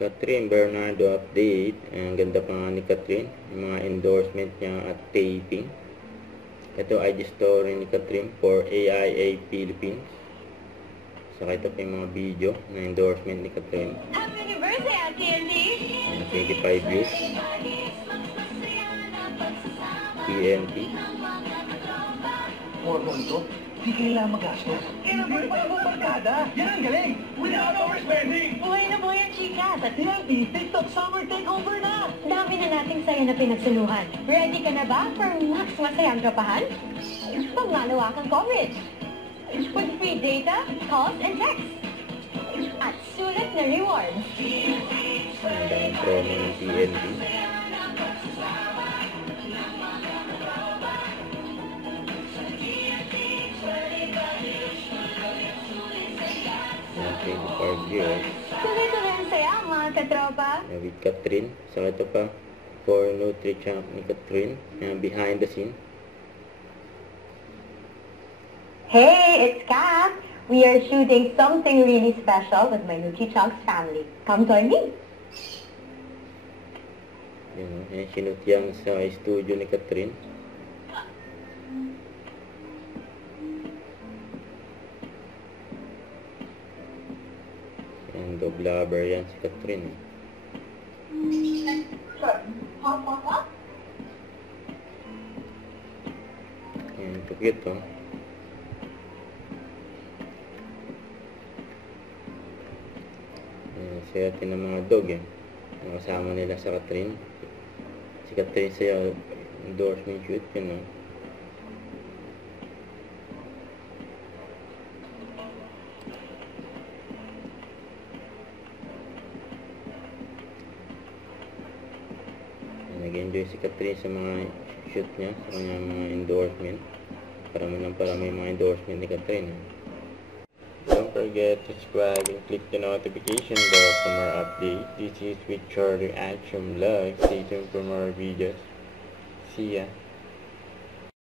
Catherine Bernardo update. Ang ganda pa nga ni Catherine. Yung mga endorsement niya at taping. Ito IG story ni Catherine for AIA Philippines. Saka ito pa yung mga video na endorsement ni Catherine. Happy anniversary, Auntie Andy! 25 views. TNT. More mo ito? Di kailangan magastos. Kailangan pa yung pagkada. Yan ang galing. Without overspending. Buhay na buhay ang chika. Sa TNT, TikTok Summer Takeover na. dami na nating saya na pinagsuluhan. Ready ka na ba for max masayang tropahan? Pangalawa kang coverage. With free data, calls, and texts. At sulit na rewards. Ang daming promo ng TNT. Okay, 25 years. Tuloy-tuloy ang saya, mga katropa. With Catherine. So ito pa for Nutri-Champ ni Catherine. Behind the scene. Hey, it's Kat. We are shooting something really special with my Nutri-Chunks family. Come join me. Yan, sinut yan sa studio ni Catherine. Yan, doblaber yan si Catherine. Yan, ito cute, oh. Yan, saya din ng mga dog, eh. Nakasama nila sa Catherine. Si Catherine sa'yo, endorsement shoot, yun, oh. Nag-enjoy si Catherine sa mga shoot niya, sa kanyang mga endorsement. Parami yung mga endorsement ni Catherine. Don't forget to subscribe and click the notification bell for more updates. This is with Charlie Action Vlog. Stay tuned for more videos. See ya!